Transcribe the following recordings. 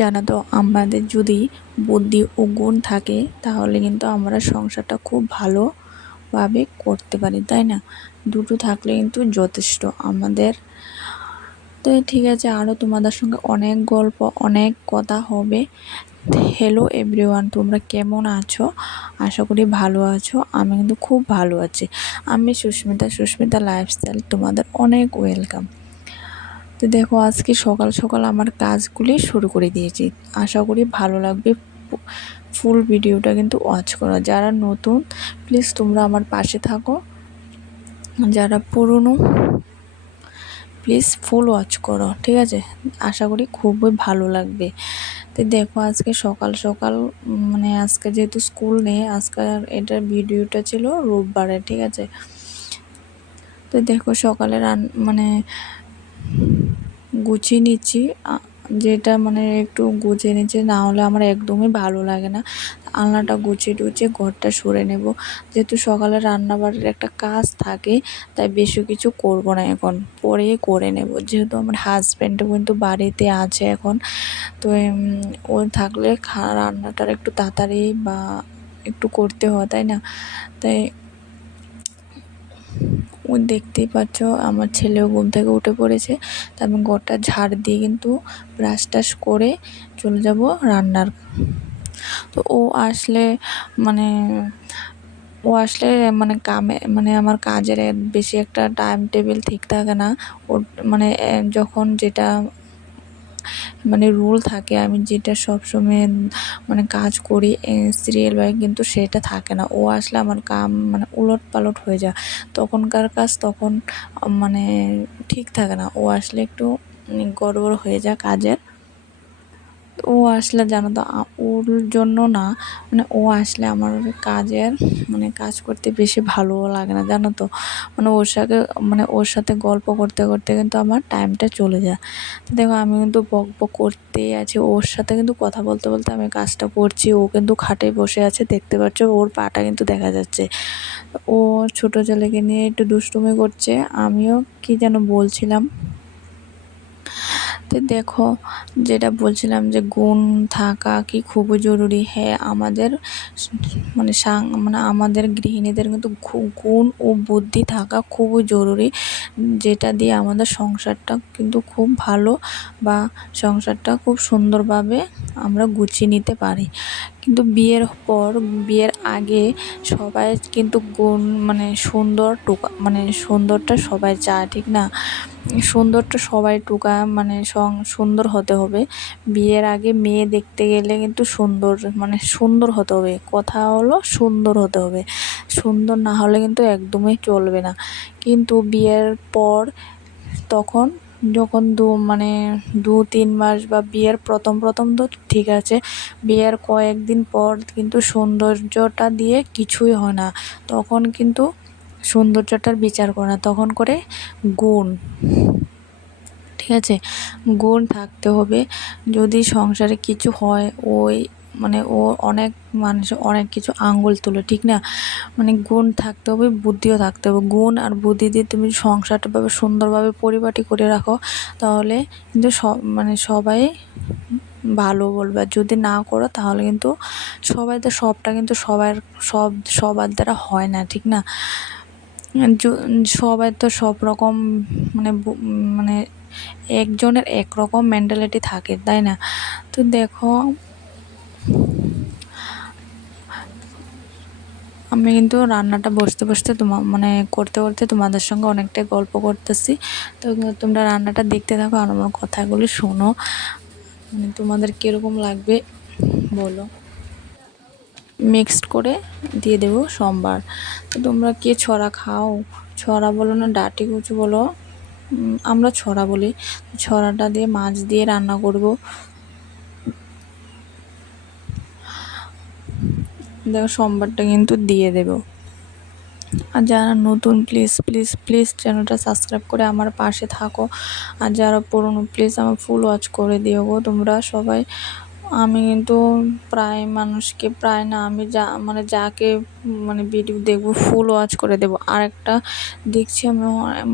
জানো তো, আমাদের যদি বুদ্ধি ও গুণ থাকে তাহলে কিন্তু আমরা সংসারটা খুব ভালোভাবে করতে পারি, তাই না? দুটো থাকলে কিন্তু যথেষ্ট আমাদের। তো ঠিক আছে, আরও তোমাদের সঙ্গে অনেক গল্প, অনেক কথা হবে। হ্যালো এভরিওয়ান, তোমরা কেমন আছো? আশা করি ভালো আছো। আমি কিন্তু খুব ভালো আছি। আমি সুস্মিতা লাইফস্টাইল, তোমাদের অনেক ওয়েলকাম। তো দেখো, আজকে সকাল সকাল আমার কাজগুলি শুরু করে দিয়েছি। আশা করি ভালো লাগবে। ফুল ভিডিওটা কিন্তু ওয়াচ করো। যারা নতুন, প্লিজ তোমরা আমার পাশে থাকো। যারা পুরনো, প্লিজ ফুল ওয়াচ করো, ঠিক আছে? আশা করি খুবই ভালো লাগবে। তো দেখো, আজকে সকাল সকাল আজকে যেহেতু স্কুল নেই, আজকে এটার ভিডিওটা ছিল রোববারে, ঠিক আছে? তো দেখো, সকালে গুছিয়ে নিচ্ছি, যেটা একটু গুছিয়ে নিচ্ছি, না হলে আমার একদমই ভালো লাগে না। আলনাটা গুছিয়ে টুছিয়ে ঘরটা সরে নেব। যেহেতু সকালে রান্নাবাড়ির একটা কাজ থাকে, তাই বেশি কিছু করব না, এখন পরেই করে নেব। যেহেতু আমার হাজব্যান্ডও কিন্তু বাড়িতে আছে এখন, তো ও থাকলে রান্নাটার একটু তাড়াতাড়ি বা একটু করতে হয়, তাই না? তাই ও দেখতেই পাচ্ছ, আমার ছেলেও ঘুম থেকে উঠে পড়েছে। তা আমি ঘরটা ঝাড় দিয়ে কিন্তু ব্রাশ টাশ করে চলে যাব রান্নার। তো মানে মানে ও আসলে কামে আমার কাজের বেশি একটা টাইম টেবিল ঠিক থাকে না ওর। যখন যেটা রুল থাকে, আমি যেটা সবসময় কাজ করি সিরিয়াল বাই, কিন্তু সেটা থাকে না। ও আসলে আমার কাম উলট পালট হয়ে যায়। তখনকার কাজ তখন মানে ঠিক থাকে না। ও আসলে একটু গড়বড় হয়ে যায় কাজের। ও আসলে জানো তো, ওর জন্য না, ও আসলে আমার কাজের কাজ করতে বেশি ভালো লাগে না, জানো তো। ওর সাথে গল্প করতে করতে কিন্তু আমার টাইমটা চলে যায়। তো দেখো, আমি কিন্তু বক বক করতেই আছি ওর সাথে, কিন্তু কথা বলতে বলতে আমি কাজটা করছি। ও কিন্তু খাটে বসে আছে, দেখতে পাচ্ছ, ওর পাটা কিন্তু দেখা যাচ্ছে। ও ছোট ছেলেকে নিয়ে একটু দুষ্টুমি করছে। আমিও কি যেন বলছিলাম। তো দেখো, যেটা বলছিলাম যে গুণ থাকা কি খুবই জরুরি। হ্যাঁ, আমাদের আমাদের গৃহিণীদের কিন্তু গুণ ও বুদ্ধি থাকা খুবই জরুরি, যেটা দিয়ে আমাদের সংসারটা কিন্তু খুব ভালো বা সংসারটা খুব সুন্দরভাবে আমরা গুছিয়ে নিতে পারি। কিন্তু বিয়ের পর, বিয়ের আগে সবাই কিন্তু গুণ সুন্দরটা সবাই চায়, ঠিক না? সুন্দরটা সবাই সুন্দর হতে হবে। বিয়ের আগে মেয়ে দেখতে গেলে কিন্তু সুন্দর হতে হবে। কথা হলো সুন্দর হতে হবে, সুন্দর না হলে কিন্তু একদমই চলবে না। কিন্তু বিয়ের পর তখন যখন 2-3 মাস বা বিয়ের প্রথম তো ঠিক আছে, বিয়ের কয়েকদিন পর কিন্তু সৌন্দর্যটা দিয়ে কিছুই হয় না। তখন কিন্তু সৌন্দর্যটার বিচার করে না, তখন করে গুণ, ঠিক আছে? গুণ থাকতে হবে। যদি সংসারে কিছু হয়, ও অনেক মানুষ অনেক কিছু আঙ্গুল তোলে, ঠিক না? গুণ থাকতে হবে, বুদ্ধিও থাকতে হবে। গুণ আর বুদ্ধি দিয়ে তুমি সংসারটা সুন্দরভাবে পরিপাটি করে রাখো, তাহলে কিন্তু সবাই ভালো বলবে। আর যদি না করো, তাহলে কিন্তু সবটা কিন্তু সবার দ্বারা হয় না, ঠিক না? সবাই তো সব রকম মানে একজনের একরকম মেন্টালিটি থাকে, তাই না? তো দেখো, আমি কিন্তু রান্নাটা বসতে বসতে করতে করতে তোমাদের সঙ্গে অনেকটাই গল্প করতেছি। তো তোমরা রান্নাটা দেখতে থাকো আর আমার কথাগুলি শোনো, তোমাদের কীরকম লাগবে বলো। মিক্সড করে দিয়ে দেবো সোমবার। তো তোমরা কে ছড়া খাও, ছড়া বলো না ডাঁটি কুচু বলো, আমরা ছড়া বলি। ছড়াটা দিয়ে মাছ দিয়ে রান্না করব। দেখো, সোমবারটা কিন্তু দিয়ে দেব। আর যারা নতুন, প্লিজ প্লিজ প্লিজ চ্যানেলটা সাবস্ক্রাইব করে আমার পাশে থাকো। আর যারা পুরনো, প্লিজ আমার ফুল ওয়াচ করে দিও গো তোমরা সবাই। আমি কিন্তু প্রায় মানুষকে, প্রায় না, আমি মানে যাকে মানে ভিডিও দেখবো ফুল ওয়াচ করে দেবো। আর একটা দেখছি আমি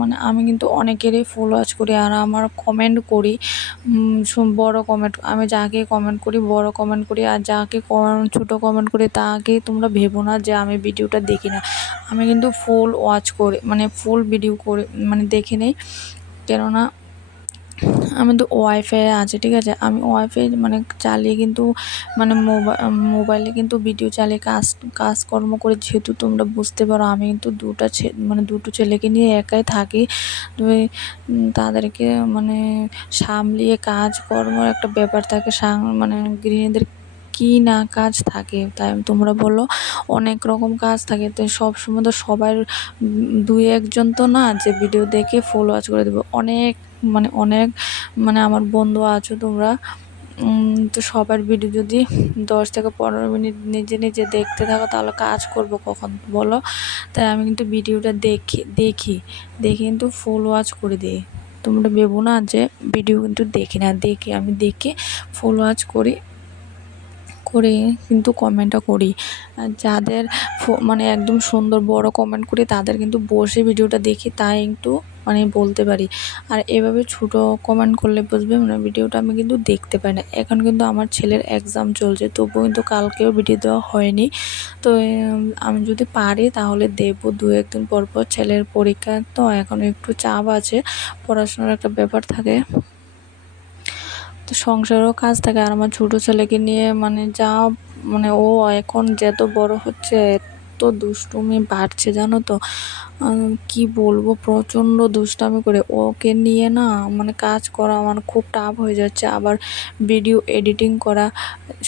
মানে আমি কিন্তু অনেকেরই ফুল ওয়াচ করি আর আমার কমেন্ট করি, বড় কমেন্ট, আমি যাকে কমেন্ট করি বড় কমেন্ট করি, আর যাকে ছোটো কমেন্ট করি তাকে তোমরা ভেবো না যে আমি ভিডিওটা দেখি না। আমি কিন্তু ফুল ওয়াচ করি, মানে ফুল ভিডিও করে মানে দেখে নেই। কেননা আমি তো ওয়াইফাই আছে, ঠিক আছে, আমি ওয়াইফাই মানে চালিয়ে কিন্তু মানে মোবাইলে কিন্তু ভিডিও চালিয়ে কাজকর্ম করে, যেহেতু তোমরা বুঝতে পারো আমি কিন্তু মানে দুটো ছেলেকে নিয়ে একাই থাকি। তুমি তাদেরকে মানে সামলিয়ে কাজকর্ম একটা ব্যাপার থাকে, মানে গৃহিণীদের কি না কাজ থাকে, তাই তোমরা বলো অনেক রকম কাজ থাকে। তো সবসময় তো সবার দুই একজন তো না যে ভিডিও দেখে ফুল ওয়াচ করে দেবো। অনেক মানে আমার বন্ধু আছো তোমরা, তো সবার ভিডিও যদি 10 থেকে 15 মিনিট নিজে নিজে দেখতে থাকো তাহলে কাজ করবো কখন বলো? তাই আমি কিন্তু ভিডিওটা দেখি কিন্তু ফুল ওয়াচ করে দিই। তোমরা ভেবো না যে ভিডিও কিন্তু দেখি না, আমি দেখি ফুল ওয়াচ করে কিন্তু কমেন্টটা করি। আর যাদের মানে একদম সুন্দর বড় কমেন্ট করি তাদের কিন্তু বসে ভিডিওটা দেখি, তাই একটু মানে বলতে পারি। আর এভাবে ছোটো কমেন্ট করলে বুঝবে মানে ভিডিওটা আমি কিন্তু দেখতে পাই না। এখন কিন্তু আমার ছেলের এক্সাম চলছে, তবুও কিন্তু কালকেও ভিডিও দেওয়া হয়নি। তো আমি যদি পারি তাহলে দেবো 2-1 দিন পর পর। ছেলের পরীক্ষা তো এখন একটু চাপ আছে, পড়াশোনার একটা ব্যাপার থাকে, তো সংসারেও কাজ থাকে। আর আমার ছোটো ছেলেকে নিয়ে মানে ও এখন যত বড় হচ্ছে এত দুষ্টুমি বাড়ছে জানো তো, কি বলবো, প্রচণ্ড দুষ্টামি করে। ওকে নিয়ে না মানে কাজ করা আমার খুব টাফ হয়ে যাচ্ছে। আবার ভিডিও এডিটিং করা,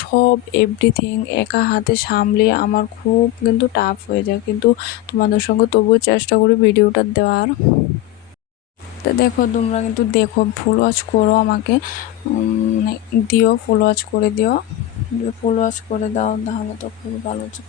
সব এভরিথিং একা হাতে সামলিয়ে আমার খুব কিন্তু টাফ হয়ে যায়। কিন্তু তোমাদের সঙ্গে তবুও চেষ্টা করি ভিডিওটা দেওয়ার। তো দেখো তোমরা কিন্তু দেখো ফুল ওয়াচ করো, আমাকে মানে দিও, ফুল ওয়াচ করে দিও। ফুল ওয়াচ করে দাও তাহলে তো খুবই ভালো হচ্ছে।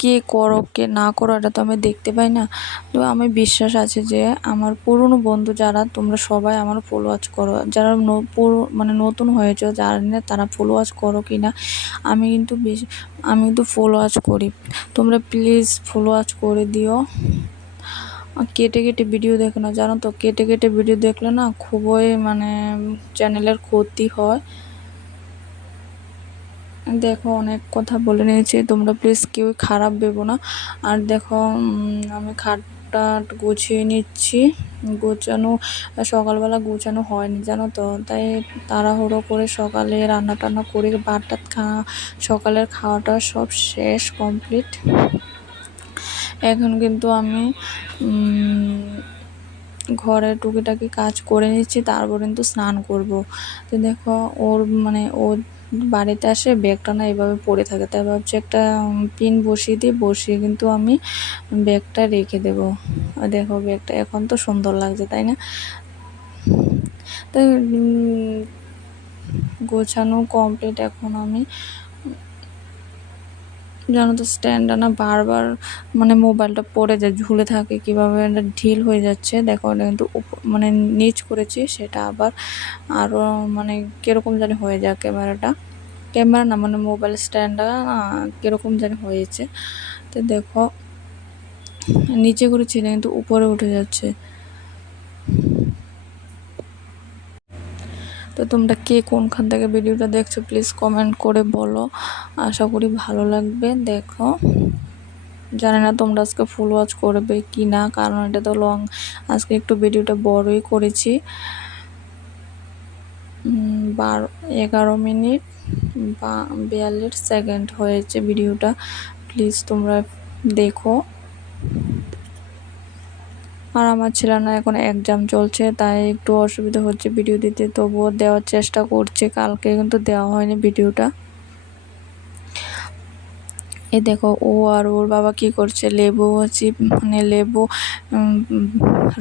কে করো কে না করো এটা তো আমি দেখতে পাই না। তো আমি বিশ্বাস আছে যে আমার পুরনো বন্ধু যারা তোমরা সবাই আমার ফুল ওয়াচ করো, যারা মানে নতুন হয়েছে জানি না তারা ফুল ওয়াচ করো কি না। আমি কিন্তু ফুল ওয়াচ করি, তোমরা প্লিজ ফুল ওয়াচ করে দিও। কেটে কেটে ভিডিও দেখো না, জানো তো, কেটে কেটে ভিডিও দেখলে না খুবই মানে চ্যানেলের ক্ষতি হয়। দেখো অনেক কথা বলে নিয়েছি, তোমরা প্লিজ কেউ খারাপ ভেবো না। আর দেখো আমি খাটটা গুছিয়ে নিচ্ছি, সকালবেলা গোছানো হয়নি জানো তো, তাই তাড়াহুড়ো করে সকালে রান্না টান্না করে সকালের খাওয়াটা সব শেষ কমপ্লিট। এখন কিন্তু আমি ঘরে টুকিটাকি কাজ করে নিচ্ছি, তারপর কিন্তু স্নান করব। তো দেখো মানে ও বাড়িতে আসে ব্যাগটা না এভাবে পড়ে থাকে, তাই ভাবছি একটা পিন বসিয়ে কিন্তু আমি ব্যাগটা রেখে দেবো। দেখো ব্যাগটা এখন তো সুন্দর লাগছে তাই না? তাই গোছানো কমপ্লিট। এখন আমি জানো তো স্ট্যান্ডটা না বারবার মানে মোবাইলটা পড়ে যায়, ঝুলে থাকে, কীভাবে এটা ঢিল হয়ে যাচ্ছে। দেখো এটা কিন্তু মানে নিচ করেছি, সেটা আবার আরও মানে কীরকম জানি হয়ে যায় ক্যামেরা না মানে মোবাইল স্ট্যান্ডটা কীরকম জানি হয়েছে। তো দেখো নিচে করেছি না কিন্তু উপরে উঠে যাচ্ছে। তো তোমরা কে কোনখান থেকে ভিডিওটা দেখছো প্লিজ কমেন্ট করে বলো, আশা করি ভালো লাগবে। দেখো জানি না তোমরা আজকে ফুল ওয়াচ করবে কি না, কারণ এটা তো আজকে একটু ভিডিওটা বড়ই করেছি। 11 মিনিট 42 সেকেন্ড হয়েছে ভিডিওটা, প্লিজ তোমরা দেখো। আর আমার ছেলে না এখন এক্সাম চলছে, তাই একটু অসুবিধা হচ্ছে ভিডিও দিতে, তবুও দেওয়ার চেষ্টা করছে। কালকে কিন্তু দেওয়া হয়নি ভিডিওটা। এই দেখো ও আর ওর বাবা কি করছে, লেবু মানে লেবু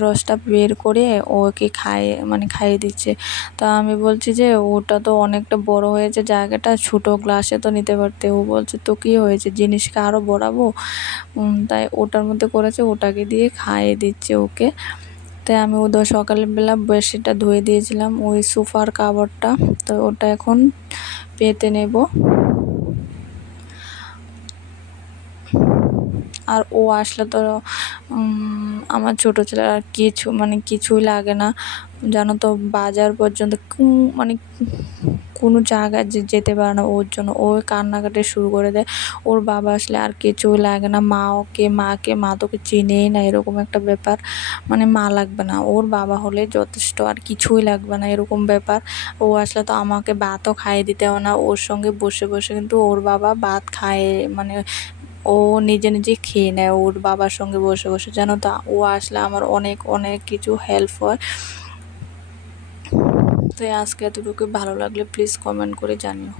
রসটা বের করে ওকে খাইয়ে দিচ্ছে। তা আমি বলছি যে ওটা তো অনেকটা বড় হয়েছে, জায়গাটা ছোটো গ্লাসে তো নিতে পারতে। ও বলছে তো কী হয়েছে, জিনিসকে আরও বড়াবো, তাই ওটার মধ্যে করেছে, ওটাকে দিয়ে খাইয়ে দিচ্ছে ওকে। তাই আমি ওদের সকালবেলা বেডশিটটা ধুয়ে দিয়েছিলাম, ওই সোফার কাভারটা, তো ওটা এখন পেতে নেব। আর ও আসলে তো আমার ছোটো ছেলের আর কিছু মানে কিছুই লাগে না, জানো তো, বাজার পর্যন্ত মানে কোনো জায়গায় যেতে পারে না ওর জন্য। ও কান্নাকাটি শুরু করে দেয়। ওর বাবা আসলে আর কিছুই লাগে না। মা তোকে চিনেই না, এরকম একটা ব্যাপার। মানে মা লাগবে না, ওর বাবা হলে যথেষ্ট, আর কিছুই লাগবে না, এরকম ব্যাপার। ও আসলে তো আমাকে ভাতও খাইয়ে দিতে হবে না, ওর সঙ্গে বসে বসে কিন্তু ওর বাবা ভাত খায়, মানে ও নিজে নিজে খেয়ে নেয় ওর বাবার সঙ্গে বসে বসে, জানো তো। ও আসলে আমার অনেক অনেক কিছু হেল্প হয়। তো আজকে এতটুকু, ভালো লাগলে প্লিজ কমেন্ট করে জানিও।